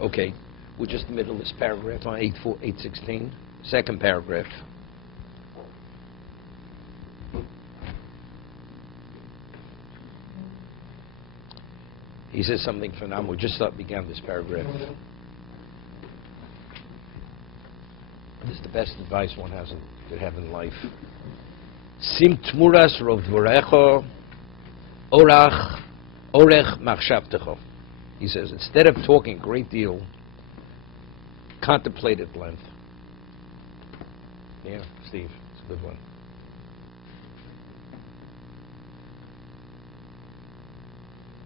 Okay, we're just in the middle of this paragraph on 816, second paragraph. He says something phenomenal. We just began this paragraph. This is the best advice one could have in life. Sim tmuras rov dvorecho orech machshavtecho. He says, instead of talking a great deal, contemplate at length. Yeah, Steve, it's a good one.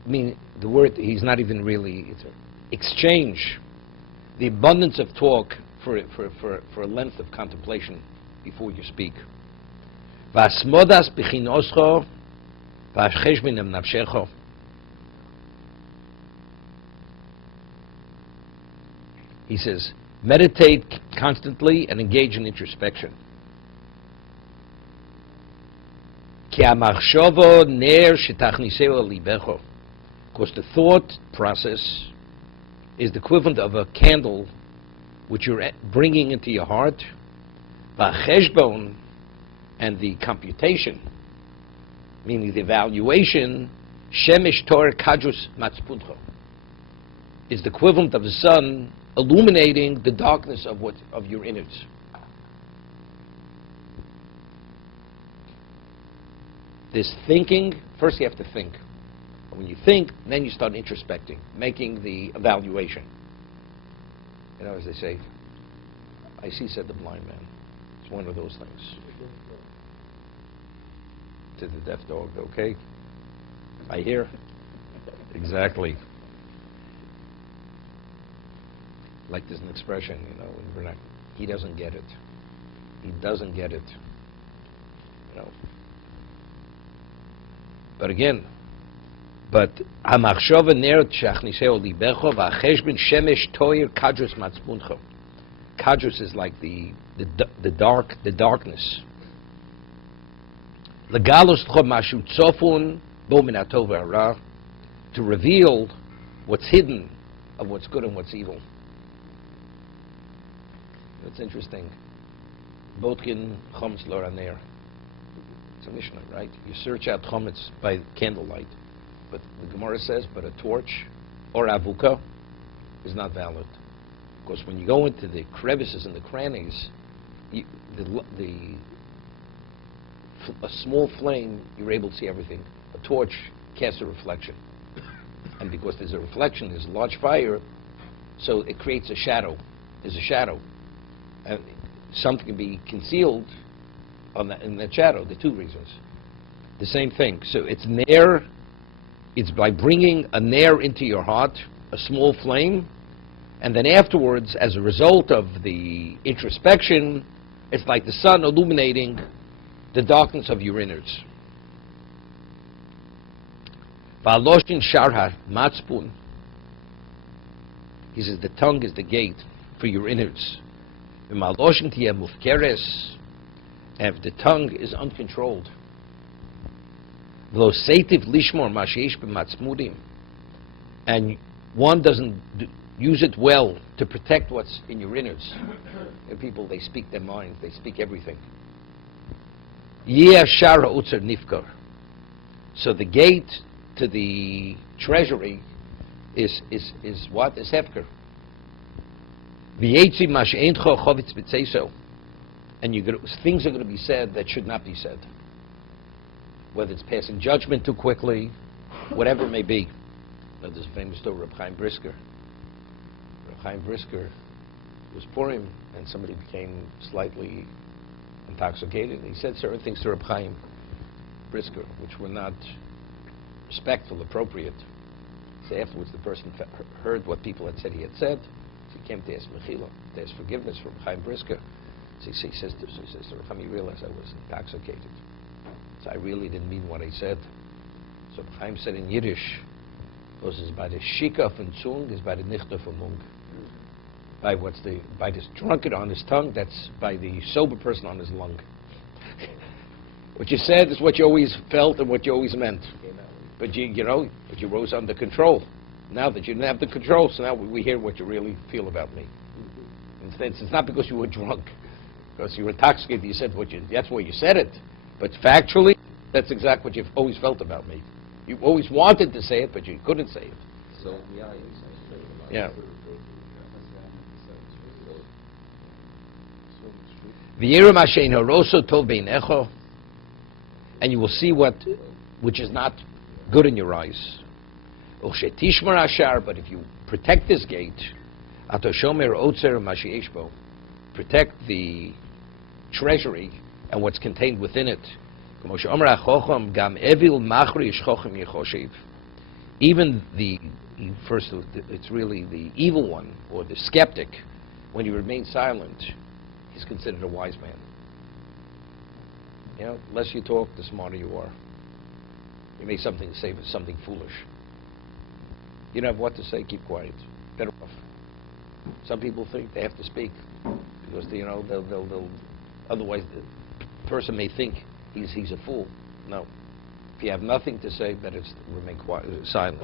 I mean, the word, he's not even really, it's exchange the abundance of talk for a length of contemplation before you speak. Vasmodas bichinoscho vashcheshbinem nafshecho. He says, meditate constantly and engage in introspection. Ki hamachshava ner shetachniseo libecho. Because the thought process is the equivalent of a candle which you're bringing into your heart. V'cheshbon, and the computation, meaning the evaluation, shemesh tor kadrus matzpuncho, is the equivalent of the sun illuminating the darkness of your innards. This thinking, first you have to think. When you think, then you start introspecting, making the evaluation. You know, as they say, I see, said the blind man. It's one of those things. To the deaf dog, okay? I hear. Exactly. Like there's an expression, you know, in vernacular. He doesn't get it. He doesn't get it. You know. But again, hamachshava ner shachniseo libecho v'acheshbon shemesh toyer kadrus matzpuncho. Kadrus is like the darkness. Legalus tcho mashu tzofun bo min hatov v'hara, to reveal what's hidden of what's good and what's evil. That's interesting. Botkin chometz lo raner. It's a Mishnah, right? You search out chometz by candlelight. But the Gemara says, but a torch or avuka is not valid. Because when you go into the crevices and the crannies, a small flame, you're able to see everything. A torch casts a reflection. And because there's a reflection, there's a large fire, so it creates a shadow. There's a shadow. And something can be concealed in that shadow. The two reasons. The same thing. So it's ner. It's by bringing a ner into your heart, a small flame, and then afterwards, as a result of the introspection, it's like the sun illuminating the darkness of your innards. V'aloshin sharha matzpun. He says the tongue is the gate for your innards. V'maloshin tiyeh mufkeres. And if the tongue is uncontrolled, and one doesn't use it well to protect what's in your innards. And people, they speak their minds, they speak everything. So the gate to the treasury is what? Is hefker. And things are going to be said that should not be said. Whether it's passing judgment too quickly, whatever it may be. There's a famous story of Reb Chaim Brisker. Reb Chaim Brisker was Purim, and somebody became slightly intoxicated. He said certain things to Reb Chaim Brisker, which were not respectful, appropriate. So afterwards, the person heard what people had said he had said. So he came to ask Mechila, to ask forgiveness from Chaim Brisker. So he says to Reb Chaim, you realize I was intoxicated. So I really didn't mean what I said. So Chaim said in Yiddish, "Was is by the shika von Zung is by the nichte von Mung." By this drunkard on his tongue, that's by the sober person on his lung. What you said is what you always felt and what you always meant. But you rose under control. Now that you didn't have the control, so now we hear what you really feel about me. Instead, it's not because you were drunk, because you were intoxicated. You said that's why you said it. But factually, that's exactly what you've always felt about me. You always wanted to say it, but you couldn't say it. So, yeah. V'yiram ashein haroso tov beinecho, and you will see which is not good in your eyes. Uchshetishmar ashar, but if you protect this gate, ato shomer otzer mashieshbo, protect the treasury and what's contained within it. Even it's really the evil one, or the skeptic, when you remain silent, he's considered a wise man. You know, the less you talk, the smarter you are. You may something to say, but something foolish. You don't have what to say, keep quiet. Better off. Some people think they have to speak because they'll otherwise the person may think he's a fool. No. If you have nothing to say, better remain quiet, silent.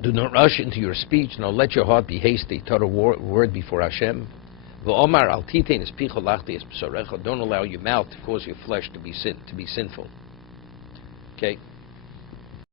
Do not rush into your speech, nor let your heart be hasty. Tell a word before Hashem. Don't allow your mouth to cause your flesh to be sinful. Okay?